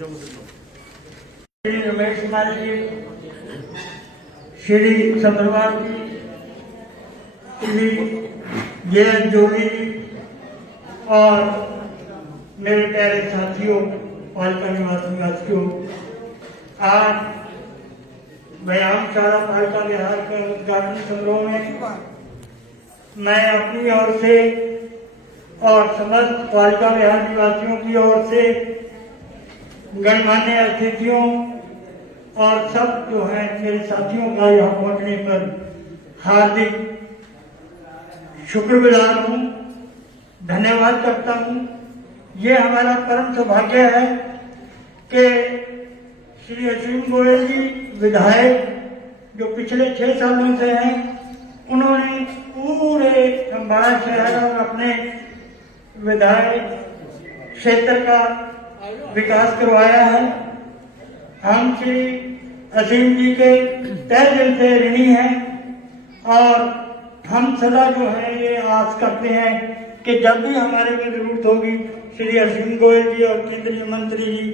श्री रमेश कुमार जी, श्री सब्रवाल जी, श्री जयंत जोगी जी और मेरे प्यारे साथियों, पालिका निवासियों, आज व्यायामशाला पालिका विहार के उद्घाटन समारोह में मैं अपनी ओर से और समस्त पालिका विहार निवासियों की ओर से गणमान्य अतिथियों और सब जो है मेरे साथियों का यहाँ पहुंचने पर हार्दिक शुक्रगुजार हूँ, धन्यवाद करता हूँ। ये हमारा परम सौभाग्य है कि श्री असीम गोयल जी विधायक जो पिछले 6 सालों से हैं, उन्होंने पूरे अम्बाला शहर और अपने विधायक क्षेत्र का विकास करवाया है। हम श्री असीम जी के तहे दिल से ऋणी हैं और हम सदा जो है ये आस करते हैं कि जब भी हमारे में जरूरत होगी, श्री असीम गोयल जी और केंद्रीय मंत्री जी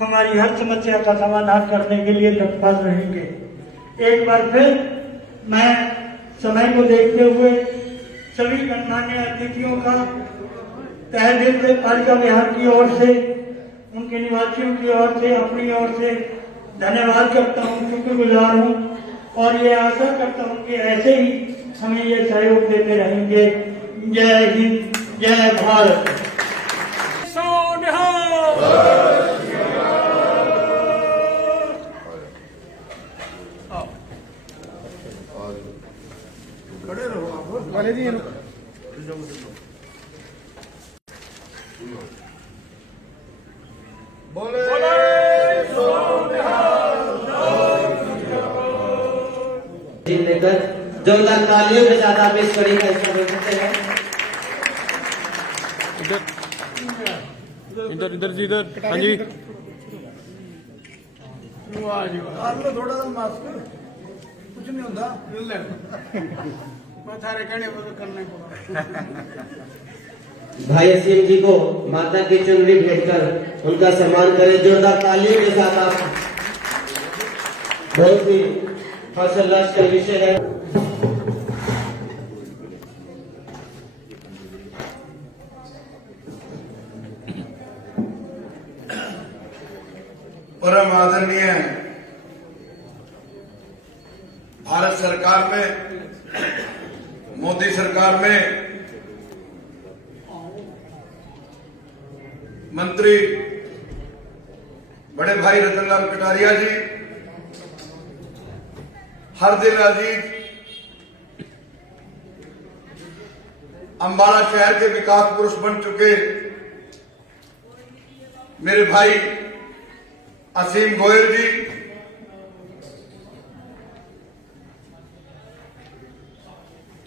हमारी हर समस्या का समाधान करने के लिए तत्पर रहेंगे। एक बार फिर मैं समय को देखते हुए सभी गणमान्य अतिथियों का तहे दिल से पालिका विहार की ओर से, उनके निवासियों की ओर से, अपनी ओर से धन्यवाद करता हूँ, शुक्रगुजार हूँ और ये आशा करता हूँ कि ऐसे ही हमें ये सहयोग देते रहेंगे। जय हिंद, जय भारत। खड़े रहो आप वाले जी। बोले लेकर जोरदार तालियों के साथ आप इस कड़ी का हिस्सा बन सकते हैं। इधर इधर जी, इधर। हाँ जी, थोड़ा सा मास्क कुछ नहीं होता, मैं थारे कहने को करने को। भाई असीम जी को माता की चुनरी भेंटकर उनका सम्मान करें जोरदार तालियों के साथ। आप बहुत ही हर्षोल्लास का विषय है। परम आदरणीय भारत सरकार में, मोदी सरकार में मंत्री बड़े भाई रतनलाल कटारिया जी, हरदिल अजीज, अम्बाला शहर के विकास पुरुष बन चुके मेरे भाई असीम गोयल जी,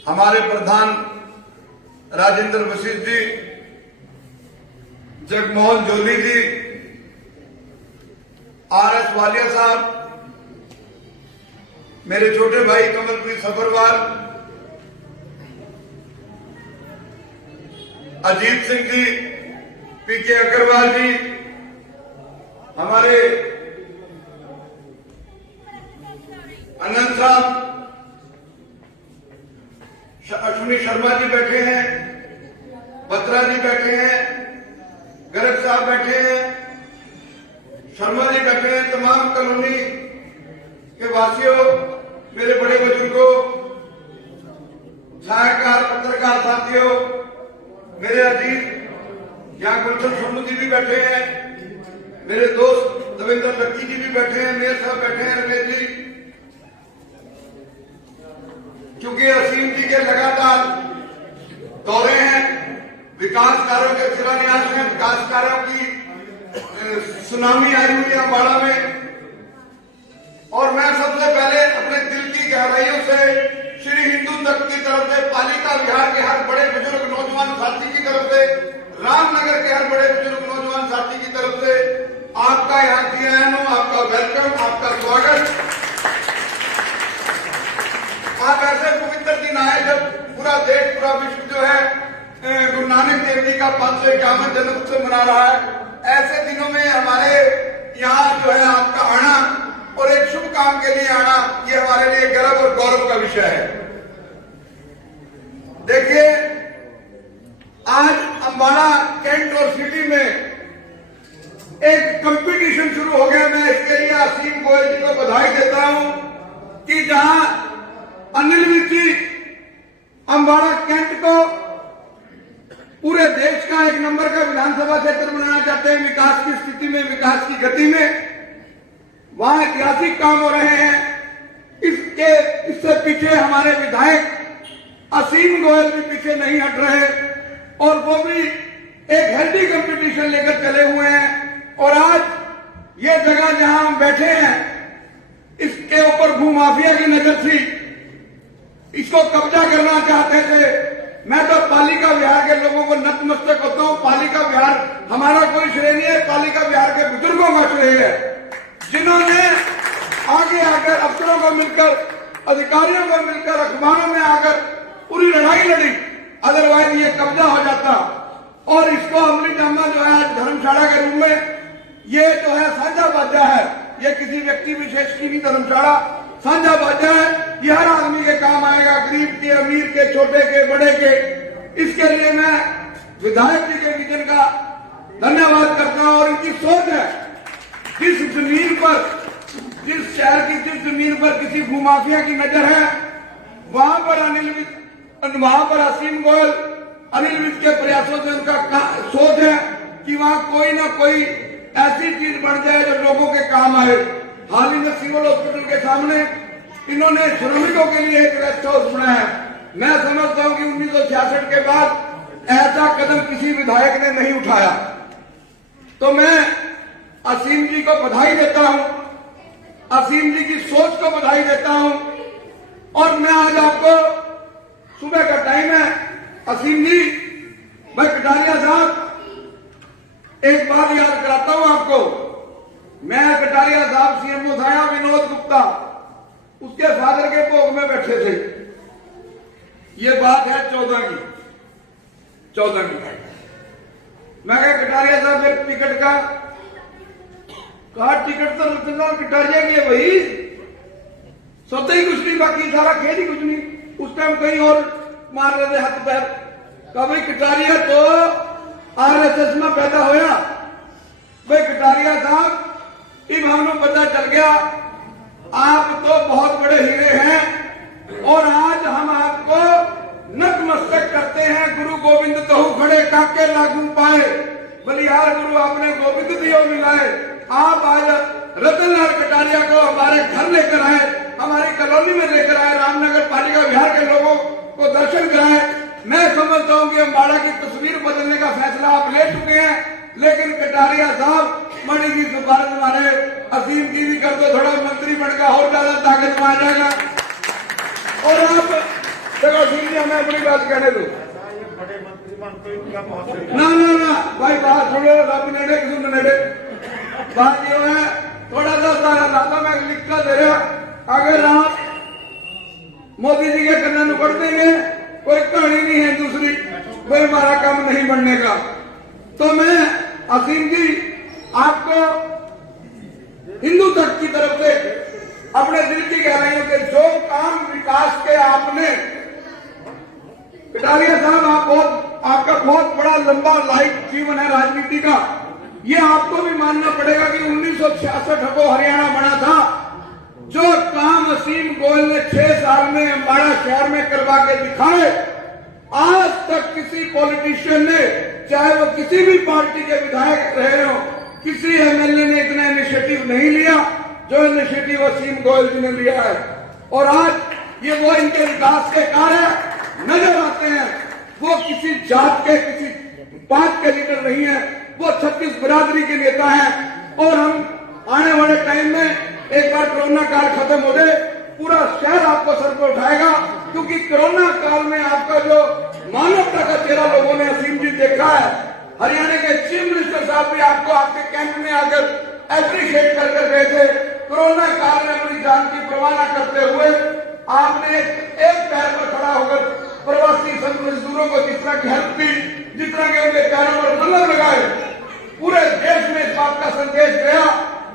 हमारे प्रधान राजेंद्र वशिष्ठ जी, जगमोहन जोली जी, RS वालिया साहब, मेरे छोटे भाई कमलप्रीत सब्रवाल, अजीत सिंह जी, PK अग्रवाल जी, हमारे अनंत साहब, अश्विनी शर्मा जी बैठे हैं, बत्रा जी बैठे हैं, गर्ग साहब बैठे हैं, शर्मा जी बैठे हैं, तमाम कॉलोनी के वासियों, मेरे बड़े बुजुर्गों, छायाकार पत्रकार साथियों, मेरे अजीज यहाँ गुलशन सोनू जी भी बैठे हैं, मेरे दोस्त देवेंद्र लक्की जी भी बैठे हैं, मेयर साहब बैठे हैं, रमेश जी। क्योंकि असीम जी के लगातार दौरे हैं, विकास कार्यों के शिलान्यास में, विकास कार्यों की सुनामी आई हुई है अम्बाला में, और मैं सबसे पहले अपने दिल की गहराइयों से श्री हिंदू तक की तरफ से, पालिका विहार के हर बड़े बुजुर्ग नौजवान साथी की तरफ से, रामनगर के हर बड़े बुजुर्ग नौजवान साथी की तरफ से आपका यहाँ की आया हूं, आपका वेलकम, आपका स्वागत। आप ऐसे पवित्र दिन आए जब पूरा देश, पूरा विश्व जो है गुरु नानक देव जी का 551 जन्म उत्सव मना रहा है। ऐसे दिनों में हमारे विषय है। देखिए, आज अंबाला कैंट और सिटी में एक कंपटीशन शुरू हो गया। मैं इसके लिए असीम गोयल जी को बधाई देता हूं कि जहां अनिल विज जी अंबाला कैंट को पूरे देश का एक नंबर का विधानसभा क्षेत्र बनाना चाहते हैं, विकास की स्थिति में, विकास की गति में, वहां ऐतिहासिक काम हो रहे हैं। इससे पीछे हमारे विधायक असीम गोयल भी पीछे नहीं हट रहे और वो भी एक हेल्दी कंपटीशन लेकर चले हुए हैं। और आज ये जगह जहां हम बैठे हैं, इसके ऊपर भूमाफिया की नजर थी, इसको कब्जा करना चाहते थे। मैं तो पालिका विहार के लोगों को नतमस्तक होता हूं। पालिका विहार हमारा कोई श्रेय नहीं है, पालिका विहार के बुजुर्गों का श्रेय है, जिन्होंने आगे आकर अफसरों को मिलकर, अधिकारियों को मिलकर, अखबारों में आकर पूरी लड़ाई लड़ी। अदरवाइज ये कब्जा हो जाता। और इसको अमली जामा जो है आज धर्मशाला के रूप में, ये जो है साझा बाजा है, ये किसी व्यक्ति विशेष की नहीं, धर्मशाला साझा बाजा है। ये हर आदमी के काम आएगा, गरीब के, अमीर के, छोटे के, बड़े के। इसके लिए मैं विधायक जी के विजन का धन्यवाद करता हूं। और इनकी सोच है, जिस जमीन पर, जिस शहर की जिस जमीन पर किसी भूमाफिया की नजर है, वहां पर असीम गोयल, अनिल विज के प्रयासों से उनका सोच है कि वहां कोई ना कोई ऐसी चीज बन जाए जो लोगों के काम आए। हाल ही में सिविल हॉस्पिटल के सामने इन्होंने श्रमिकों के लिए एक रेस्ट हाउस बनाया है। मैं समझता हूं कि 1966 के बाद ऐसा कदम किसी विधायक ने नहीं उठाया। तो मैं असीम जी को बधाई देता हूं, असीम जी की सोच को बधाई देता हूं। और मैं आज आपको, सुबह का टाइम है, असीम जी, भाई कटारिया साहब, एक बात याद कराता हूं आपको। मैं कटारिया साहब सीएमओ था, विनोद गुप्ता उसके फादर के भोग में बैठे थे। ये बात है 14 की। मैं कहा कटारिया साहब फिर टिकट का, कहा टिकट तो रतनलाल कटारिया की है भाई, सोते ही कुछ नहीं, बाकी सारा खेल ही कुछ नहीं। उस टाइम कहीं और मार रहे थे हाथ पैर। कहा भाई कटारिया तो आरएसएस में पैदा होया। भाई कटारिया साहब, इन हमने पता चल गया आप तो बहुत बड़े हीरे हैं और आज हम आपको नतमस्तक करते हैं। गुरु गोविंद कहू खड़े काके लागू पाए, बलिहार गुरु आपने गोविंद दियो मिलाए। आप आज रतनलाल कटारिया को हमारे घर लेकर आए, हमारी कॉलोनी में लेकर आए, रामनगर पालिका विहार के लोगों को दर्शन कराए। मैं समझता हूं कि अंबाला की तस्वीर बदलने का फैसला आप ले चुके हैं, लेकिन कटारिया साहब मणि की सिफारिश हमारे असीम की भी कर दो, थोड़ा मंत्री बनकर और ज्यादा ताकत में आ जाएगा। और आप देखो असीम जी, हमें अपनी बात कहने दो। ना भाई बात सुनो, रब नेड़े सुन नेड़े। बात ये है, थोड़ा सा लाता मैं लिख कर दे रहा, अगर आप मोदी जी के कन्या पढ़ देंगे, कोई कहानी नहीं है दूसरी, कोई हमारा काम नहीं बनने का। तो मैं असीम जी आपको हिंदू तक की तरफ से अपने दिल की गहराइयों के जो काम विकास के आपने, कटारिया साहब आपका बहुत बड़ा लंबा लाइफ जीवन है राजनीति का। ये आपको भी मानना पड़ेगा कि 1966 को हरियाणा बना था। जो काम असीम गोयल ने 6 साल में अंबाला शहर में करवा के दिखाए, आज तक किसी पॉलिटिशियन ने, चाहे वो किसी भी पार्टी के विधायक रहे हो, किसी एमएलए ने इतना इनिशिएटिव नहीं लिया जो इनिशिएटिव असीम गोयल जी ने लिया है। और आज ये वो इनके विकास के कार्य नजर आते हैं। वो किसी जात के, किसी पांच के लीडर नहीं है, वो 36 बिरादरी के नेता हैं। और हम आने वाले टाइम में, एक बार कोरोना काल खत्म हो जाए, पूरा शहर आपको सर पर उठाएगा, क्योंकि कोरोना काल में आपका जो मानवता का चेहरा लोगों ने असीम जी देखा है। हरियाणा के चीफ मिनिस्टर साहब भी आपको आपके कैंप में आकर एप्रिशिएट कर गए थे। कोरोना काल में अपनी जान की परवाह न करते हुए आपने एक पैर पर खड़ा होकर प्रवासी मजदूरों को जितना की हेल्प की, जितना के उनके पैरों पर मलम लगाए, पूरे देश में इस बात का संदेश गया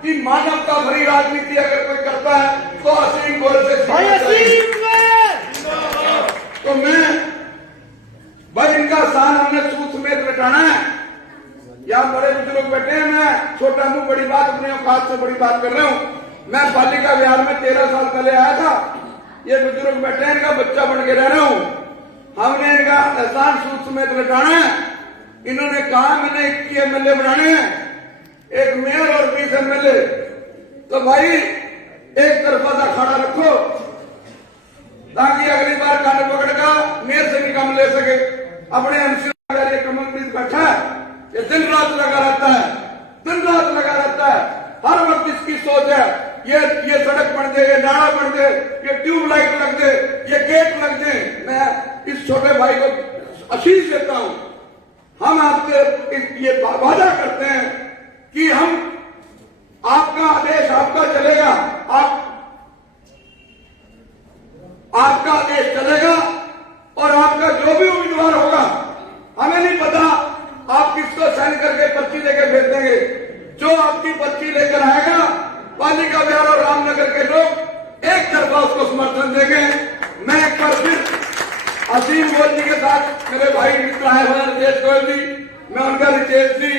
कि मानवता भरी राजनीति अगर कोई करता है तो असीम गोयल से एहसान हमने सूद समेत लौटाना है। यहाँ बड़े बुजुर्ग बैठे हैं, मैं छोटा मुंह बड़ी बात अपने औकात से बड़ी बात कर रहा हूँ। मैं पालिका विहार में 13 साल पहले आया था। ये बुजुर्ग बैठे हैं, इनका बच्चा बन के रह रहा हूँ। हमने इनका एहसान सूद समेत लौटाना है। इन्होंने कहा मैंने 21 MLA बनाने हैं, एक मेयर और 20 MLA। तो भाई एक तरफा सा खड़ा रखो ताकि अगली बार कान पकड़ का मेयर से भी कम ले सके। अपने MC कमलप्रीत बैठा है, ये दिन रात लगा रहता है, दिन रात लगा रहता है। हर वक्त इसकी सोच है ये सड़क बन दे, ये नाला बन दे, ये ट्यूबलाइट लग दे, ये गेट लग दे। मैं इस छोटे भाई को आशीष देता हूं। हम आपसे ये वादा करते हैं कि हम आपका आदेश आपका चलेगा, आपका आदेश चलेगा और आपका जो भी उम्मीदवार होगा, हमें नहीं पता आप किसको साइन करके पर्ची लेकर भेज देंगे। जो आपकी पर्ची लेकर आएगा, पालिका विहार और रामनगर के लोग एक तरफा उसको समर्थन देंगे। मैं एक बार फिर असीम गोयल जी के साथ मेरे भाई मित्र आए हुए रितेश गोयल जी, मैं उनका रितेश जी,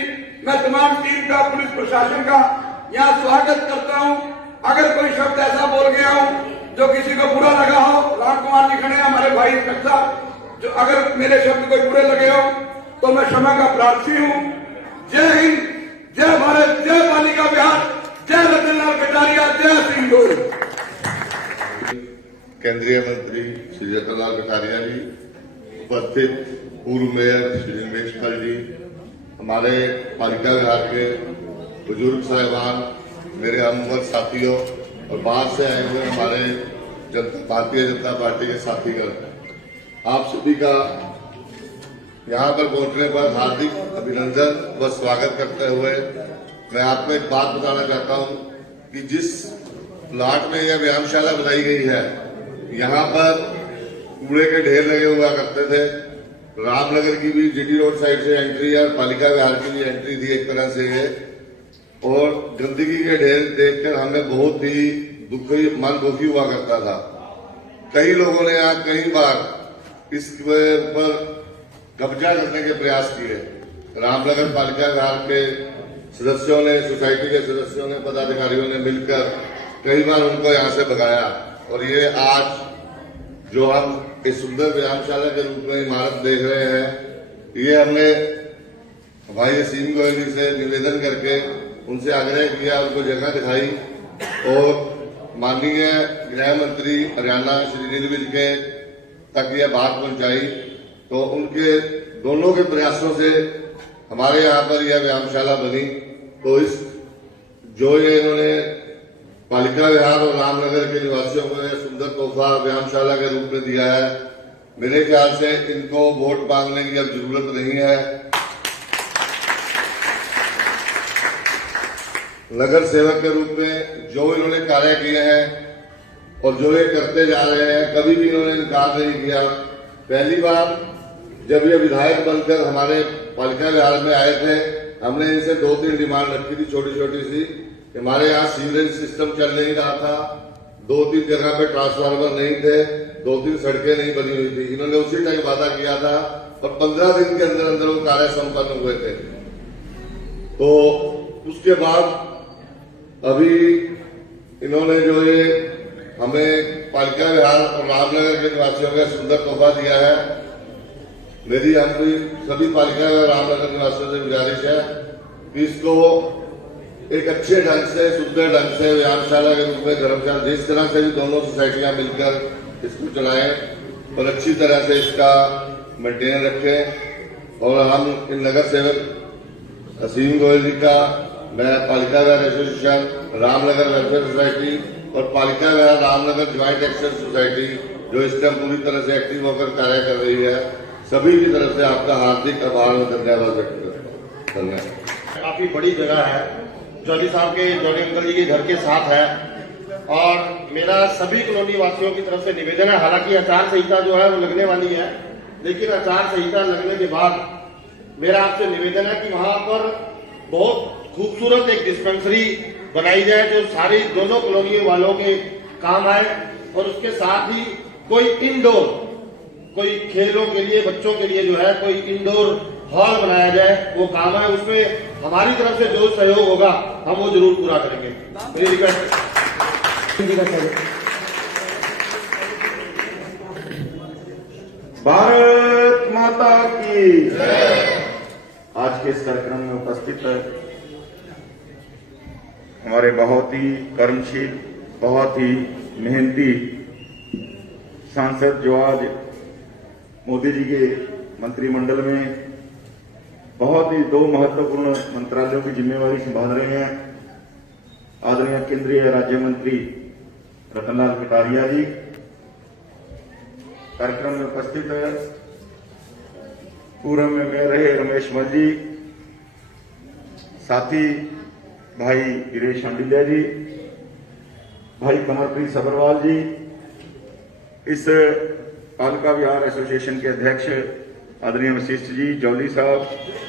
मैं तमाम टीम का, पुलिस प्रशासन का यहाँ स्वागत करता हूँ। अगर कोई शब्द ऐसा बोल गया हूँ जो किसी को बुरा लगा हो, राम कुमार जी खड़े हैं हमारे भाई इंस्पेक्टर, जो अगर मेरे शब्द कोई बुरे लगे हो तो मैं क्षमा का प्रार्थी हूँ। जय हिंद, जय भारत, जय पालिका विहार, जय रतन लाल कटारिया, जय सिंह गोयल। केंद्रीय मंत्री श्री रतन लाल कटारिया जी, उपस्थित पूर्व मेयर श्री रमेश खल जी, हमारे पालिका विहार के बुजुर्ग साहिबान, मेरे हमउम्र साथियों और बाहर से आए हुए हमारे भारतीय जनता पार्टी के साथीगण, आप सभी का यहाँ पर पहुंचने पर हार्दिक अभिनंदन व स्वागत करते हुए मैं आपको एक बात बताना चाहता हूँ कि जिस प्लाट में यह व्यायामशाला बनाई गई है, यहाँ पर कूड़े के ढेर लगे हुआ करते थे। रामनगर की भी GT रोड साइड से एंट्री है, पालिका विहार की भी एंट्री थी एक तरह से ये, और गंदगी के ढेर देखकर हमें बहुत ही दुखी मन दुखी हुआ करता था। कई लोगों ने यहाँ कई बार इस पर कब्जा करने के प्रयास किए। रामनगर पालिका विहार के सदस्यों ने, सोसाइटी के सदस्यों ने, पदाधिकारियों ने मिलकर कई बार उनको यहाँ से भगाया और ये आज जो हम इस सुंदर व्यायामशाला के रूप में इमारत देख रहे हैं, ये हमने भाई असीम गोयल जी से निवेदन करके उनसे आग्रह किया, उनको जगह दिखाई और माननीय गृह मंत्री हरियाणा श्री नील विज के तक यह बात पहुंचाई। तो उनके दोनों के प्रयासों से हमारे यहाँ पर यह व्यायामशाला बनी। तो इस जो ये इन्होंने पालिका विहार और रामनगर के निवासियों को यह सुंदर तोहफा व्यायामशाला के रूप में दिया है, मेरे ख्याल से इनको वोट मांगने की अब जरूरत नहीं है। नगर सेवक के रूप में जो इन्होंने कार्य किए हैं और जो ये करते जा रहे हैं, कभी भी इन्होंने इनकार नहीं किया। पहली बार जब ये विधायक बनकर हमारे पालिका विहार में आए थे, हमने इनसे 2-3 डिमांड रखी थी छोटी छोटी सी। हमारे यहाँ सीवरेज सिस्टम चल नहीं रहा था, 2-3 जगह पे ट्रांसफार्मर नहीं थे, 2-3 सड़कें नहीं बनी हुई थी। इन्होंने उसी टाइम वादा किया था और 15 दिन के अंदर अंदर वो कार्य संपन्न हुए थे। तो उसके बाद अभी इन्होंने जो ये हमें पालिका विहार और रामनगर के निवासियों का सुंदर तोहफा दिया है, मेरी हम सभी पालिका और रामनगर निवासियों से गुजारिश है कि इसको एक अच्छे ढंग से, सुंदर ढंग से व्यायामशाला के रूप में धर्मशाला, जिस तरह से भी दोनों सोसाइटियां मिलकर इसको चलाएं और अच्छी तरह से इसका मेंटेन रखें। और हम इन नगर सेवक असीम गोयल जी का, मैं पालिका विहार एसोसिएशन, रामनगर वेलफेयर सोसाइटी और पालिका विहार रामनगर ज्वाइंट एक्शन सोसाइटी जो इस टाइम पूरी तरह से एक्टिव होकर कार्य कर रही है, सभी की तरफ से आपका हार्दिक आभार और धन्यवाद व्यक्त करता हूं। धन्यवाद। काफी बड़ी जगह है, जॉली साहब के, जॉली अंकल जी के घर के साथ है और मेरा सभी कॉलोनी वासियों की तरफ से निवेदन है। हालांकि आचार संहिता जो है वो लगने वाली है, लेकिन आचार संहिता लगने के बाद मेरा आपसे निवेदन है कि वहां पर बहुत खूबसूरत एक डिस्पेंसरी बनाई जाए जो सारी दोनों कॉलोनी वालों के काम आए और उसके साथ ही कोई इंडोर कोई खेलों के लिए बच्चों के लिए जो है कोई इंडोर हॉल बनाया जाए, वो काम है, उसमें हमारी तरफ से जो सहयोग होगा हम वो जरूर पूरा करेंगे। मेरी रिक्वेस्ट भारत माता की आज के इस कार्यक्रम में उपस्थित है हमारे बहुत ही कर्मशील, बहुत ही मेहनती सांसद जो आज मोदी जी के मंत्रिमंडल में बहुत ही 2 महत्वपूर्ण मंत्रालयों की जिम्मेवारी संभाल रहे हैं, आदरणीय केंद्रीय राज्य मंत्री रतनलाल कटारिया जी। कार्यक्रम में उपस्थित है पूर्व में मेयर रहे रमेश मल जी, साथी भाई गिरीश हंडिलिया जी, भाई कमरप्रीत सबरवाल जी, इस पालिका विहार एसोसिएशन के अध्यक्ष आदरणीय वशिष्ठ जी, जौली साहब,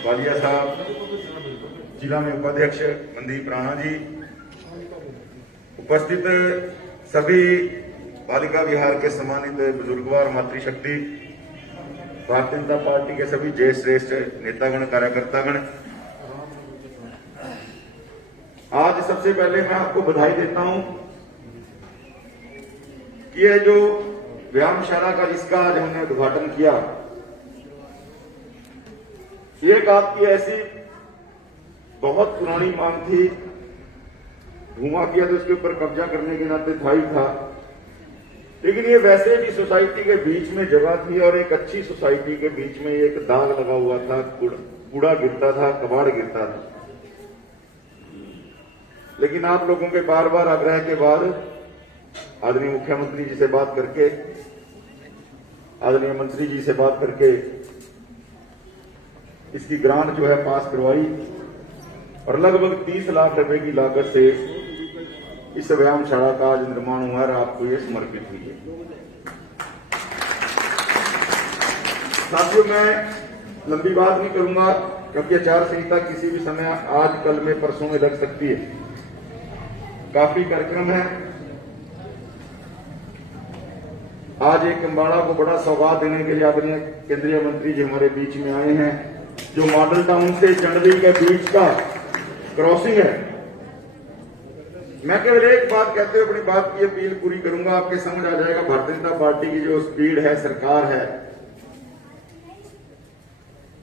वालिया साहब, जिला में उपाध्यक्ष मनदीप राणा जी, उपस्थित सभी बालिका विहार के सम्मानित बुजुर्गवार मातृशक्ति, भारतीय जनता पार्टी के सभी जय श्रेष्ठ नेतागण, कार्यकर्तागण, आज सबसे पहले मैं आपको बधाई देता हूं कि यह जो व्यायामशाला का जिसका आज हमने उद्घाटन किया, एक आपकी ऐसी बहुत पुरानी मांग थी, धुआं किया तो उसके ऊपर कब्जा करने के नाते था ही था, लेकिन ये वैसे भी सोसाइटी के बीच में जगह थी और एक अच्छी सोसाइटी के बीच में एक दाग लगा हुआ था, कूड़ा गिरता था, कबाड़ गिरता था। लेकिन आप लोगों के बार बार आग्रह के बाद आदरणीय मुख्यमंत्री जी से बात करके, आदरणीय मंत्री जी से बात करके इसकी ग्रांट जो है पास करवाई और लगभग 30 लाख रुपए की लागत से इस व्यायामशाला का आज निर्माण हुआ और आपको ये समर्पित हुई है। साथियों, मैं लंबी बात नहीं करूंगा क्योंकि आचार संहिता किसी भी समय आज, कल में, परसों में लग सकती है। काफी कार्यक्रम है। आज एक अम्बाड़ा को बड़ा सौगात देने के लिए आदरणीय केंद्रीय मंत्री जी हमारे बीच में आए हैं। जो मॉडल टाउन से चंडवी के बीच का क्रॉसिंग है, मैं केवल एक बात कहते हुए अपनी बात की अपील पूरी करूंगा, आपके समझ आ जाएगा भारतीय जनता पार्टी की जो स्पीड है, सरकार है।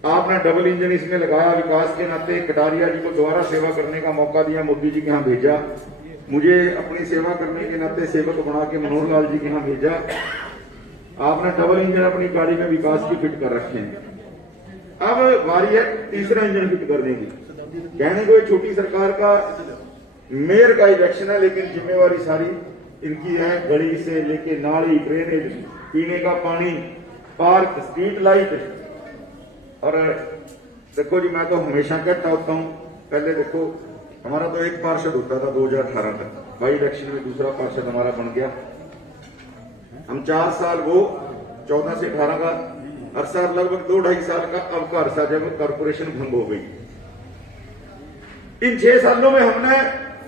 आपने डबल इंजन इसमें लगाया, विकास के नाते कटारिया जी को दोबारा सेवा करने का मौका दिया, मोदी जी के यहां भेजा, मुझे अपनी सेवा करने के नाते सेवक बना के मनोहर लाल जी के यहां भेजा। आपने डबल इंजन अपनी गाड़ी में विकास की फिट कर रखे हैं। अब बारी है तीसरा इंजन फिट करने की। कहने को छोटी सरकार का मेयर का इलेक्शन है, लेकिन जिम्मेवारी सारी इनकी है। गली से लेके नाली, ड्रेनेज, पीने का पानी, पार्क, स्ट्रीट लाइट। और देखो जी, मैं तो हमेशा कहता होता हूं, पहले देखो हमारा तो एक पार्षद होता था 2018 तक, बाई इलेक्शन में दूसरा पार्षद हमारा बन गया। हम 4 साल, वो 14 से 18 का अरसा, लगभग 2-2.5 साल का अब का अरसा, जब कॉर्पोरेशन भंग हो गई। इन 6 सालों में हमने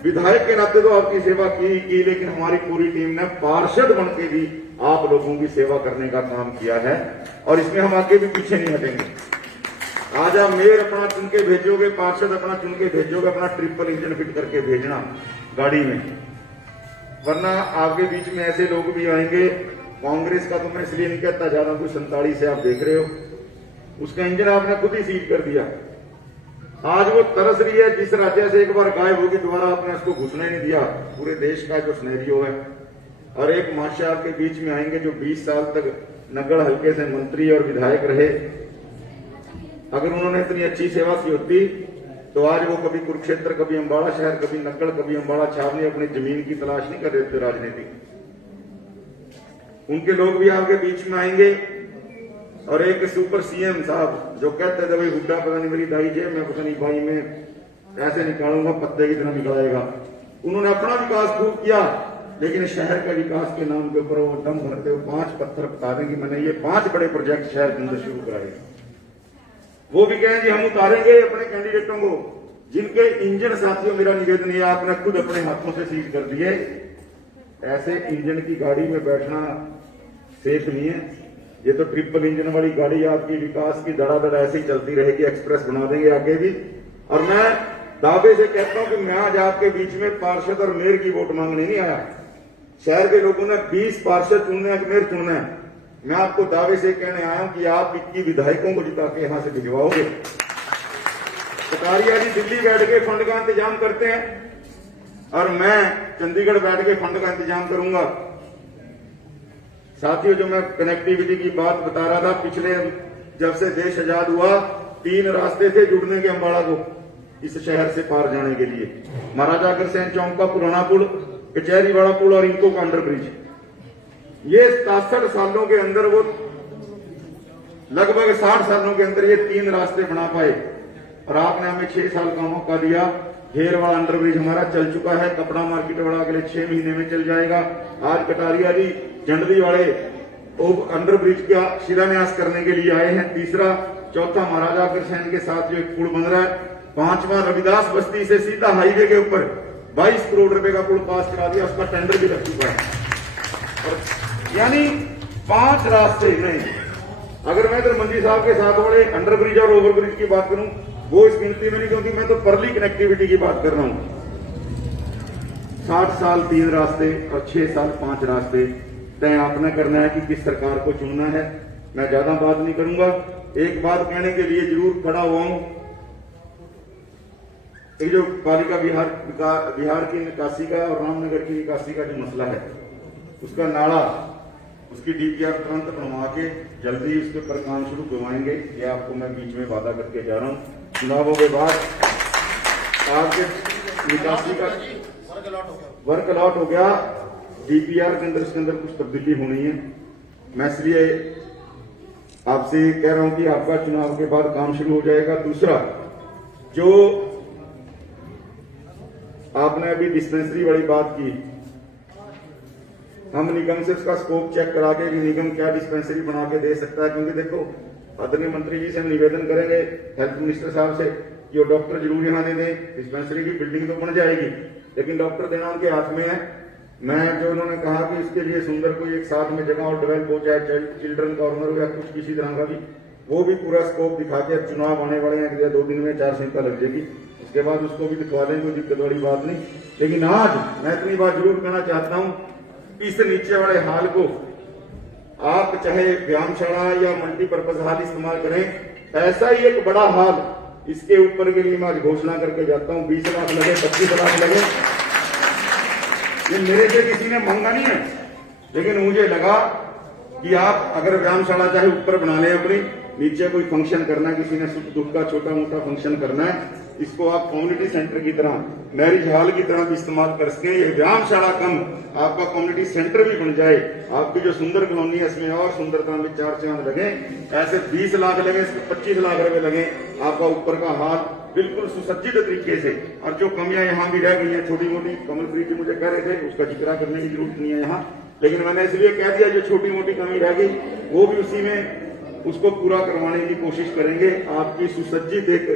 विधायक के नाते तो आपकी सेवा की, लेकिन हमारी पूरी टीम ने पार्षद बन के भी आप लोगों की सेवा करने का काम किया है और इसमें हम आगे भी पीछे नहीं हटेंगे। आज आप मेयर अपना चुन के भेजोगे, पार्षद अपना चुन के भेजोगे, अपना ट्रिपल इंजन फिट करके भेजना गाड़ी में, वरना आपके बीच में ऐसे लोग भी आएंगे। कांग्रेस का तो मैं इसलिए नहीं कहता ज्यादा, कुछ 47 से आप देख रहे हो, उसका इंजन आपने खुद ही सील कर दिया। आज वो तरस रही है, जिस राज्य से एक बार गायब होगी दोबारा आपने उसको घुसने नहीं दिया। पूरे देश का जो सिनेरियो है, और एक मास्टर आपके बीच में आएंगे जो 20 साल तक नगड़ हल्के से मंत्री और विधायक रहे। अगर उन्होंने इतनी अच्छी सेवा की होती तो आज वो कभी कुरुक्षेत्र, कभी अम्बाड़ा शहर, कभी नगड़, कभी अम्बाड़ा छावनी अपनी जमीन की तलाश नहीं कर रहे थे राजनीति। उनके लोग भी आपके बीच में आएंगे। और एक सुपर सीएम साहब जो कहते थे भाई हुड्डा पता नहीं मेरी दाई जेब में, पता नहीं भाई में ऐसे निकालूंगा, पत्ते की तरह निकलाएगा। उन्होंने अपना विकास खूब किया, लेकिन शहर के विकास के नाम के ऊपर वो दम भरते हुए 5 पत्थर बता दें कि मैंने ये 5 बड़े प्रोजेक्ट शहर के अंदर शुरू कराए। वो भी कहें जी हम उतारेंगे अपने कैंडिडेटों को, जिनके इंजन, साथियों मेरा निवेदन है, आपने खुद अपने हाथों से सील कर दिए। ऐसे इंजन की गाड़ी में बैठना सेफ नहीं है। ये तो ट्रिपल इंजन वाली गाड़ी आपकी विकास की धड़ाधड़ ऐसे ही चलती रहेगी, एक्सप्रेस बना देंगे आगे भी। और मैं दावे से कहता हूं कि मैं आज आपके बीच में पार्षद और मेयर की वोट मांगने नहीं आया। शहर के लोगों ने 20 पार्षद चुनने हैं कि मेयर चुनना है। मैं आपको दावे से कहने आया हूं कि आप 21 विधायकों को जिता के यहां से भिजवाओगे। कटारिया जी दिल्ली बैठ के फंड का इंतजाम करते हैं और मैं चंडीगढ़ बैठ के फंड का इंतजाम करूंगा। साथियों, जो मैं कनेक्टिविटी की बात बता रहा था, पिछले जब से देश आजाद हुआ 3 रास्ते थे जुड़ने के अम्बाड़ा को इस शहर से पार जाने के लिए। महाराजा अग्रसेन चौक का पुराना पुल, कचहरी वाला पुल और इंको का अंडर ब्रिज। ये 67 सालों के अंदर, वो लगभग 60 सालों के अंदर ये 3 रास्ते बना पाए और आपने हमें 6 साल का मौका दिया। हेर वाला अंडर ब्रिज हमारा चल चुका है, कपड़ा मार्केट वाला अगले 6 महीने में चल जाएगा। आज कटारिया जी जंडली वाले अंडर ब्रिज का शिलान्यास करने के लिए आए हैं। तीसरा, चौथा महाराजा अग्रसेन के साथ जो एक पुल बन रहा है। 5वां रविदास बस्ती से सीधा हाईवे के ऊपर 22 करोड़ रुपए का पुल पास करा दिया, उसका टेंडर भी लग चुका है। और यानी 5 रास्ते नहीं। अगर मैं इधर मंत्री साहब के साथ वाले अंडर ब्रिज और ओवर ब्रिज की बात करूं, वो इस गिनती में नहीं, क्योंकि मैं तो परली कनेक्टिविटी की बात कर रहा हूं। 60 साल 3 रास्ते और 6 साल 5 रास्ते तय आपने करना है कि किस सरकार को चुनना है। मैं ज्यादा बात नहीं करूंगा। एक बात कहने के लिए जरूर खड़ा हुआ हूं। एक जो पालिका बिहार की निकासी का और रामनगर की निकासी का जो मसला है, उसका नाला, उसकी डीपीआर तुरंत बनवा के जल्दी उसके ऊपर काम शुरू करवाएंगे। ये आपको मैं बीच में वादा करके जा रहा हूं। चुनावों के बाद आपके निकासी का वर्क अलॉट हो गया, डीपीआर के अंदर, इसके अंदर कुछ तब्दीली होनी है। मैं इसलिए आपसे कह रहा हूं कि आपका चुनाव के बाद काम शुरू हो जाएगा। दूसरा, जो आपने अभी डिस्पेंसरी वाली बात की, हम निगम से उसका स्कोप चेक करा के निगम क्या डिस्पेंसरी बना के दे सकता है। क्योंकि देखो, आदरणीय मंत्री जी से हम निवेदन करेंगे हेल्थ मिनिस्टर साहब से कि वो डॉक्टर जरूर यहां दे दें। डिस्पेंसरी की बिल्डिंग तो बन जाएगी, लेकिन डॉक्टर देना उनके हाथ में है। मैं जो उन्होंने कहा कि इसके लिए सुंदर कोई एक साथ में जगह और डेवलप हो जाए, चिल्ड्रन कॉर्नर हो या कुछ किसी तरह का भी, वो भी पूरा स्कोप दिखा के, चुनाव आने वाले हैं, 2 दिन में 4 संहिता लग जाएगी, उसके बाद उसको भी दिखवा दें, कोई दिक्कत वाली बात नहीं। लेकिन आज मैं इतनी बात जरूर कहना चाहता हूं, इस नीचे वाले हाल को आप चाहे व्यायामशाला या मल्टीपर्पज हाल इस्तेमाल करें, ऐसा ही एक बड़ा हाल इसके ऊपर के लिए मैं आज घोषणा करके जाता हूं। 20 लाख लगे, 25 लाख लगे, ये मेरे से किसी ने मांगा नहीं है, लेकिन मुझे लगा कि आप अगर व्यायामशाला चाहे ऊपर बना लें, अपनी नीचे कोई फंक्शन करना है, किसी ने सुख दुख का छोटा मोटा फंक्शन करना है, इसको आप कम्युनिटी सेंटर की तरह, मैरिज हॉल की तरह भी इस्तेमाल कर सकें। ये व्यायामशाला कम आपका कम्युनिटी सेंटर भी बन जाए। आपकी जो सुंदर कॉलोनी है, इसमें और सुंदरता में 4 चांद लगे। ऐसे 20 लाख लगे, इसमें 25 लाख रुपए लगे, आपका ऊपर का हाल बिल्कुल सुसज्जित तरीके से। और जो कमियां यहाँ भी रह गई हैं छोटी मोटी, कमलप्रीत जी मुझे कह रहे थे, उसका जिक्र करने की जरूरत नहीं है यहाँ, लेकिन मैंने इसलिए कह दिया जो छोटी मोटी कमी रह गई वो भी उसी में उसको पूरा करवाने की कोशिश करेंगे। आपकी सुसज्जित एक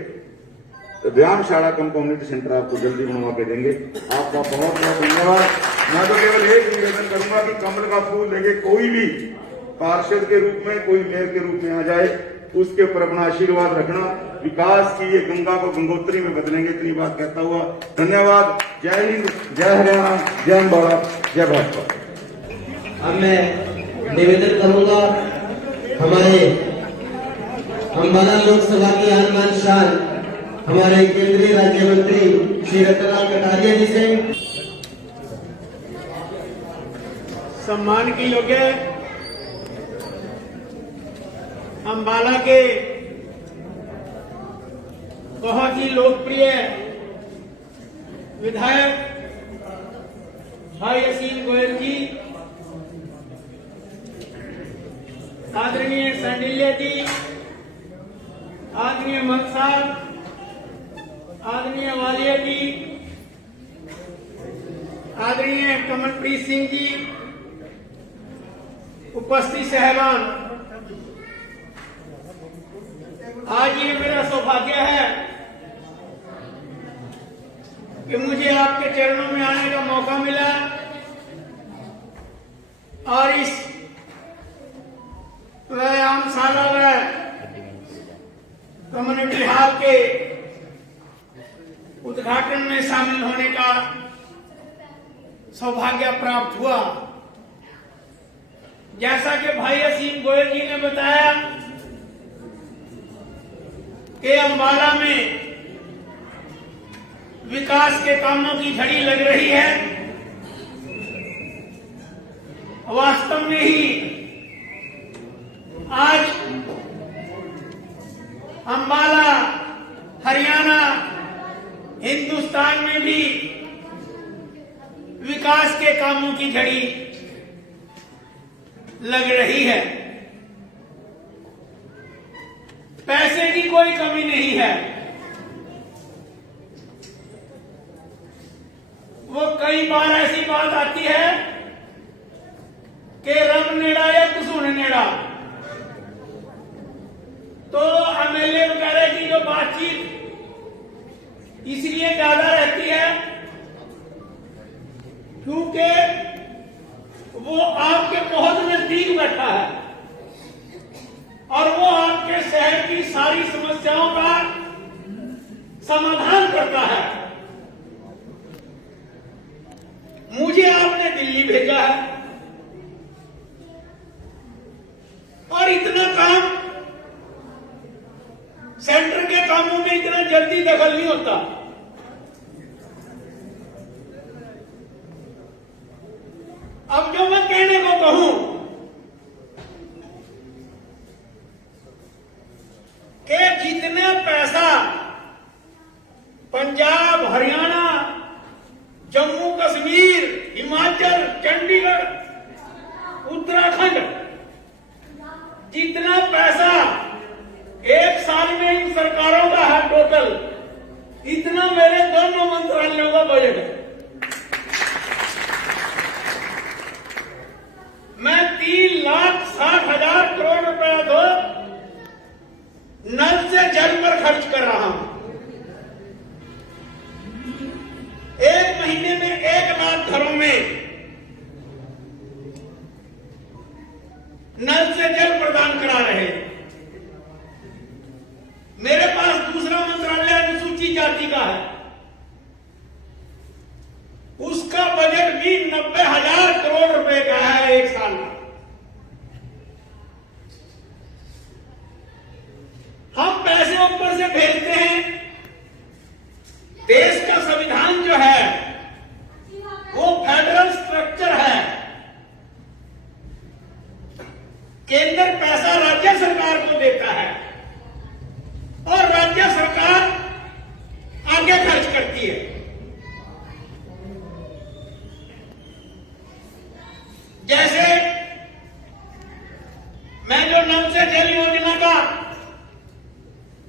व्यायामशाला कम कम्युनिटी सेंटर आपको जल्दी बनवा के देंगे। आपका बहुत बहुत धन्यवाद। मैं तो केवल एक निवेदन करूंगा कि कमल का फूल लेके कोई भी पार्षद के रूप में, कोई मेयर के रूप में आ जाए, उसके ऊपर अपना आशीर्वाद रखना। विकास की ये गंगा को गंगोत्री में बदलेंगे, इतनी बात कहता हुआ धन्यवाद। जय हिंद, जय हरियाणा, जय अम्बाड़ा, जय भाजपा। अब मैं निवेदन करूंगा हमारे अम्बाला लोकसभा की आन शान हमारे केंद्रीय राज्य मंत्री श्री रतनलाल कटारिया जी से। सम्मान की योग्य अम्बाला के बहुत ही लोकप्रिय विधायक भाई असीम गोयल जी, आदरणीय सांडिल्य जी, आदरणीय मल साहब, आदरणीय वालिया जी, आदरणीय कमलप्रीत सिंह जी, उपस्थित साहिबान, आज ये मेरा सौभाग्य है कि मुझे आपके चरणों में आने का मौका मिला और इस व्यायामशाला में कम्युनिटी हॉल के उद्घाटन में शामिल होने का सौभाग्य प्राप्त हुआ। जैसा कि भाई असीम गोयल जी ने बताया कि अंबाला में विकास के कामों की झड़ी लग रही है। वास्तव में ही आज अंबाला, हरियाणा, हिंदुस्तान में भी विकास के कामों की झड़ी लग रही है। पैसे की कोई कमी नहीं है। वो कई बार ऐसी बात आती है कि रब नेड़ा या कसून नेड़ा, तो एमएलए वगैरह की जो बातचीत इसलिए ज्यादा रहती है क्योंकि वो आपके बहुत नजदीक बैठा है और वो आपके शहर की सारी समस्याओं का समाधान करता है। मुझे आपने दिल्ली भेजा है और इतना काम सेंटर के कामों में इतना जल्दी दखल नहीं होता। अब जो मैं कहने को कहूं कि जितना पैसा पंजाब, हरियाणा, जम्मू कश्मीर, हिमाचल, चंडीगढ़, उत्तराखंड, जितना पैसा एक साल में इन सरकारों का है टोटल, इतना मेरे दोनों मंत्रालयों का बजट है। मैं 3,60,000 करोड़ रुपया तो नल से जल पर खर्च कर रहा हूं। एक महीने में 1 लाख घरों में नल से जल प्रदान करा रहे हैं। मेरे पास दूसरा मंत्रालय अनुसूचित जाति का है, उसका बजट भी 90,000 करोड़ रुपए का है एक साल का। हम पैसे ऊपर से भेजते हैं। देश का संविधान जो है वो फेडरल स्ट्रक्चर है। केंद्र पैसा राज्य सरकार को देता है और राज्य सरकार आगे खर्च करती है। जैसे मैं जो नल से जल योजना का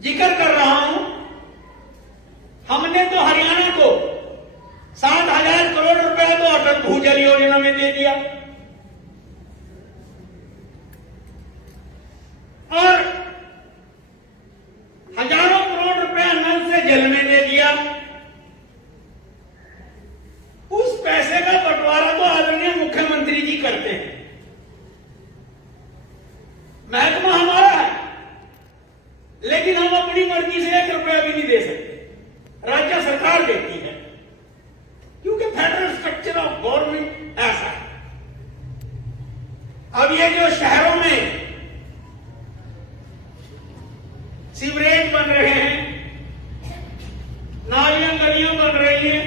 जिक्र कर रहा हूं, हमने तो हरियाणा को 7,000 करोड़ रुपए तो अटल भूजल योजना में दे दिया और हजारों करोड़ रुपया नल से जल में दे दिया। उस पैसे का बंटवारा तो आदरणीय मुख्यमंत्री जी करते हैं। महकमा हमारा है, लेकिन हम अपनी मर्जी से 1 रुपया भी नहीं दे सकते, राज्य सरकार देती है, क्योंकि फेडरल स्ट्रक्चर ऑफ गवर्नमेंट ऐसा है। अब ये जो शहरों में सीवरेज बन रहे हैं, नालियां गलियां बन रही हैं,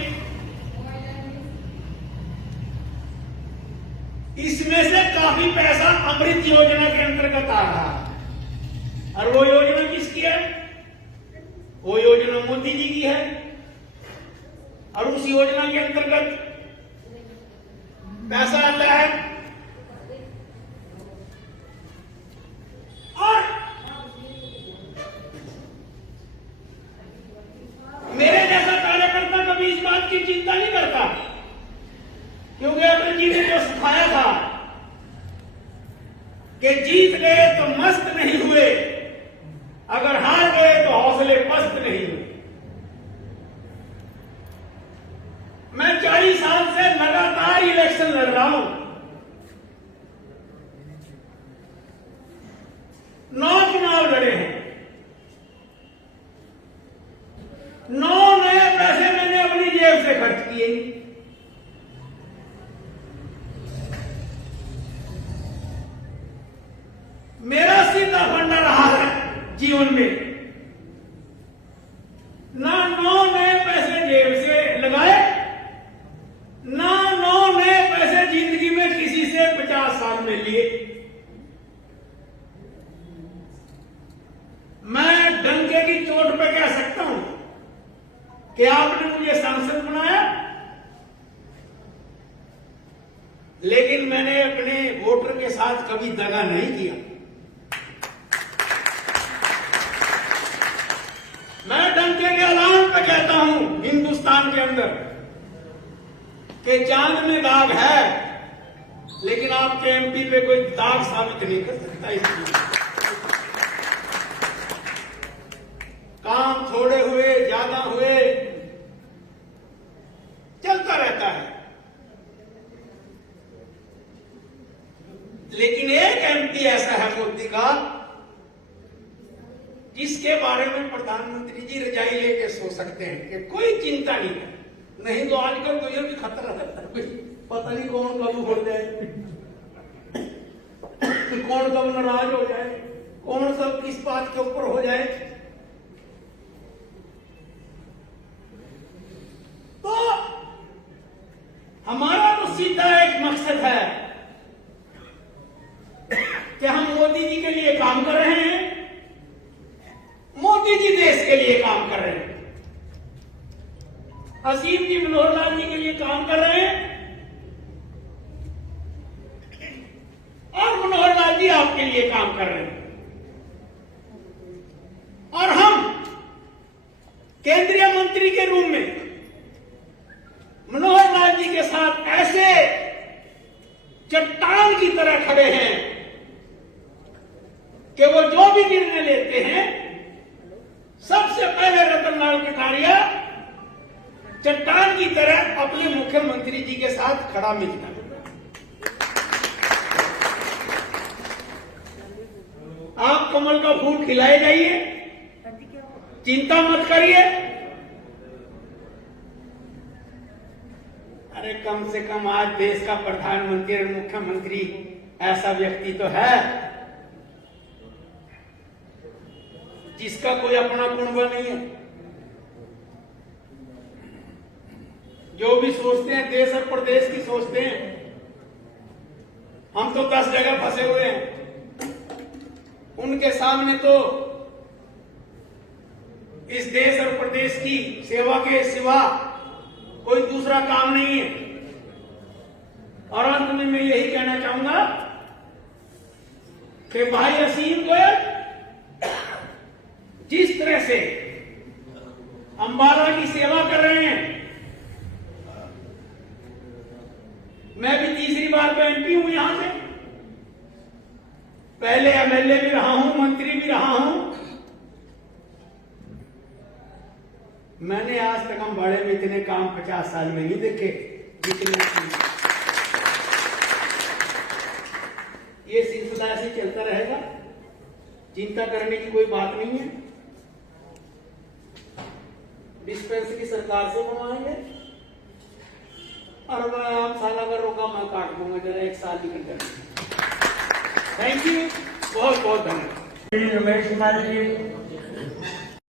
इसमें से काफी पैसा अमृत योजना के अंतर्गत आ रहा है। और वो योजना किसकी है? वो योजना मोदी जी की है और उस योजना के अंतर्गत पैसा आता है और मेरे जैसा कार्यकर्ता कभी इस बात की चिंता नहीं करता, क्योंकि अटल जी ने जो सिखाया था कि जीत गए तो मस्त नहीं हुए, अगर हार गए तो हौसले पस्त नहीं हुए। मैं 40 साल से लगातार इलेक्शन लड़ रहा हूं पिएंगे। मेरा सीधा फंडा रहा है जीवन में, ना 9 नए पैसे जेब से लगाए, ना 9 नए पैसे जिंदगी में किसी से 50 साल में लिए। मैं डंके की चोट पे कह सकता हूं कि आपने मुझे सांसद बनाया, लेकिन मैंने अपने वोटर के साथ कभी दगा नहीं किया। मैं डंके के ऐलान पे कहता हूं हिंदुस्तान के अंदर कि चांद में दाग है, लेकिन आपके एमपी पे कोई दाग साबित नहीं कर सकता। इसलिए काम थोड़े हुए ज्यादा हुए चलता रहता है, लेकिन एक एमपी ऐसा है मोदी का जिसके बारे में प्रधानमंत्री जी रजाई लेके सो सकते हैं कि कोई चिंता नहीं है। नहीं तो आजकल तो यह भी खतरा रहता है, पता नहीं कौन कब उड़ जाए, कौन कब नाराज हो जाए, कौन सब किस बात के ऊपर हो जाए। तो हमारा तो सीधा एक मकसद है कि हम मोदी जी के लिए काम कर रहे हैं, मोदी जी देश के लिए काम कर रहे हैं, असीम जी मनोहर लाल जी के लिए काम कर रहे हैं, और मनोहर लाल जी आपके लिए काम कर रहे हैं। और हम केंद्रीय मंत्री के रूप में मनोहर लाल जी के साथ ऐसे चट्टान की तरह खड़े हैं कि वो जो भी निर्णय लेते हैं, सबसे पहले रतनलाल कटारिया चट्टान की तरह अपने मुख्यमंत्री जी के साथ खड़ा मिलता है। आप कमल का फूल खिलाए जाइए, चिंता मत करिए। अरे कम से कम आज देश का प्रधानमंत्री और मुख्यमंत्री ऐसा व्यक्ति तो है जिसका कोई अपना कुनबा नहीं है। जो भी सोचते हैं देश और प्रदेश की सोचते हैं। हम तो 10 जगह फंसे हुए हैं, उनके सामने तो इस देश और प्रदेश की सेवा के सिवा कोई दूसरा काम नहीं है। और अंत में मैं यही कहना चाहूंगा कि भाई असीम गोयल जिस तरह से अंबाला की सेवा कर रहे हैं, मैं भी तीसरी बार पे एमपी हूं यहां से, पहले एमएलए भी रहा हूं, मंत्री भी रहा हूं। मैंने आज तक अंबाड़े में इतने काम 50 साल में नहीं देखे जितने। ये सिलसिला ऐसे चलता रहेगा, चिंता करने की कोई बात नहीं है। डिस्पेंसरी सरकार से बनवाएंगे और मैं आप साल अगर रोका मैं काट दूंगा, जरा 1 साल निकल जाएगा। थैंक यू, बहुत बहुत धन्यवाद। रमेश कुमार जी